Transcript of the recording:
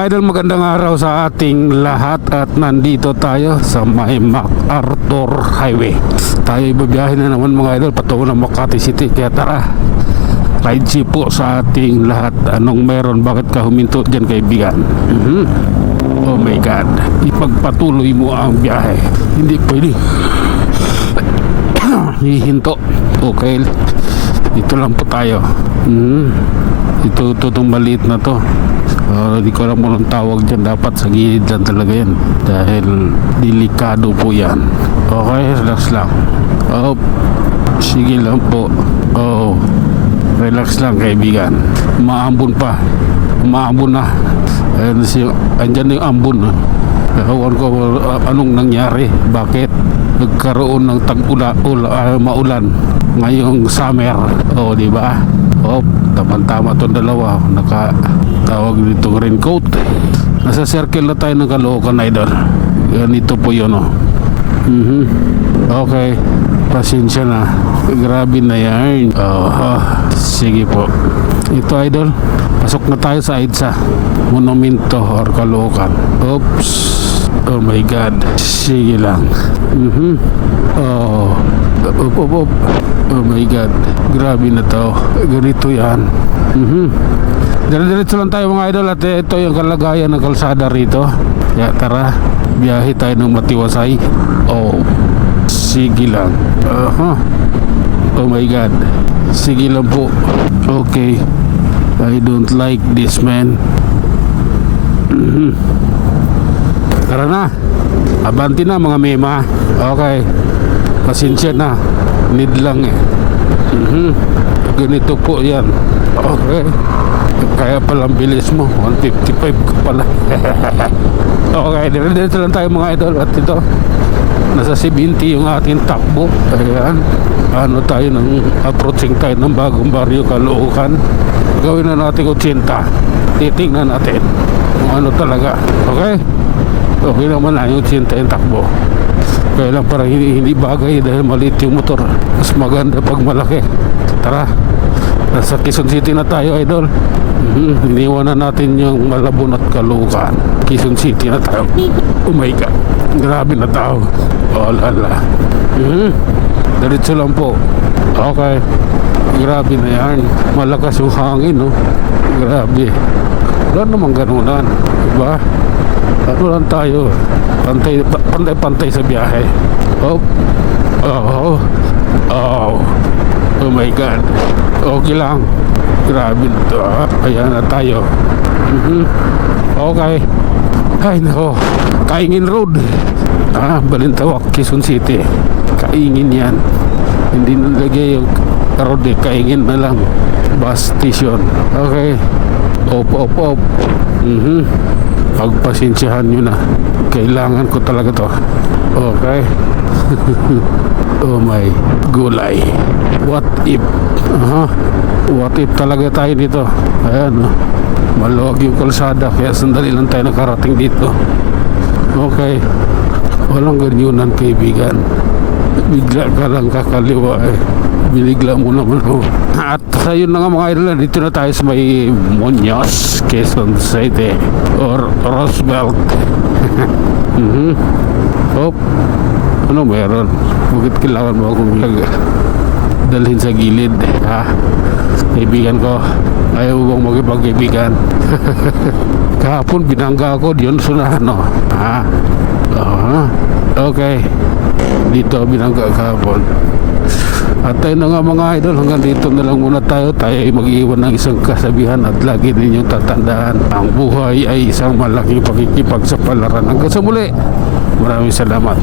mga idol, magandang araw sa ating lahat at nandito tayo sa may MacArthur Highway. Tayo ibabiyahin na naman mga idol patungo ng Makati City, kaya tara, ride jeep po sa ating lahat. Anong meron? Bakit ka huminto dyan kaibigan? Oh my God, ipagpatuloy mo ang biyahe, hindi pwede hihinto. Okay, dito lang po tayo. Itong maliit na to, hindi ko alam anong tawag dyan. Dapat sa gilid lang talaga yan dahil delikado po yan. Okay, relax lang. Oh, sige lang po. Oh, relax lang kaibigan. Maambon pa, maambon na. Andyan yung ambon. Ewan ko anong nangyari, bakit nagkaroon ng maulan ngayong summer. Oh, di ba? Oh, tama-tama itong dalawa. Nakatawag nitong raincoat. Nasa circle na tayo ng Caloocan, idol. Ganito po yun, oh. Okay, pasensya na. Grabe na yan. Sige po. Ito, idol, pasok na tayo sa EDSA Monumento or Caloocan. Oops. Oh my God. Sige lang. Oh my God, grabe na to. Ganito yan. Diretso lang tayo mga idol. At ito yung kalagayan ng kalsada rito. Kaya tara, biyahe tayo ng matiwasay. Oh, sige lang. Oh my God, sige lang po. Okay, I don't like this, man. Tara na, abanti na mga mema. Okay, pasensya na, need lang eh. Ganito po yan. Okay, kaya palang bilis mo 155 ka pala. Okay, dito lang tayo mga idol. At ito, nasa 70 yung ating takbo. Ayan, ano tayo ng approaching tayo ng bagong baryo Caloocan. Gawin na natin 80. Titingnan natin kung ano talaga. Okay, okay naman na yung 80 yung takbo. Kaya lang parang hindi bagay dahil maliit yung motor. Mas maganda pag malaki. Tara, nasa Quezon City na tayo, idol. Iniwan na natin yung Malabon at Caloocan. Quezon City na tayo. Oh my God, grabe na tao. Oh lala. Diretso lang po. Okay, grabe na yan. Malakas yung hangin, no? Grabe. Wala namang ganunan, diba? Ano lang tayo, pantay sa biyahe. Oh my God, okay lang. Grabe na to. Ayan na tayo. Okay. Ay nako, Kaingin Road, Balintawak, Quezon City. Kaingin yan, hindi nalagay yung road eh. Kaingin na lang, bus station. Okay, op. Pagpasensyahan nyo na, kailangan ko talaga to. Okay. Oh my gulay, what if what if talaga tayo dito. Ayan, maluwag yung kalsada, kaya sandali lang tayo nakarating dito. Okay, walang ganyunan kaibigan. Bigla ka lang kakaliwa eh, binigla mo naman ho. At sa yun na nga mga idol, dito na tayo sa may Muñoz, Quezon City or Roosevelt. Ano meron? Bakit kailangan mo akong dalhin sa gilid? Kaibigan ko, ayaw mo bang magipagkaibigan? Kahapon binangga ako, yun sunahan, no? Okay, dito binangga kahapon. At tayo na nga mga idol, hanggang dito na lang muna tayo. Tayo ay mag-iwan ng isang kasabihan at lagi ninyong tatandaan, ang buhay ay isang malaking pakikipagsapalaran. Hanggang sa muli, maraming salamat.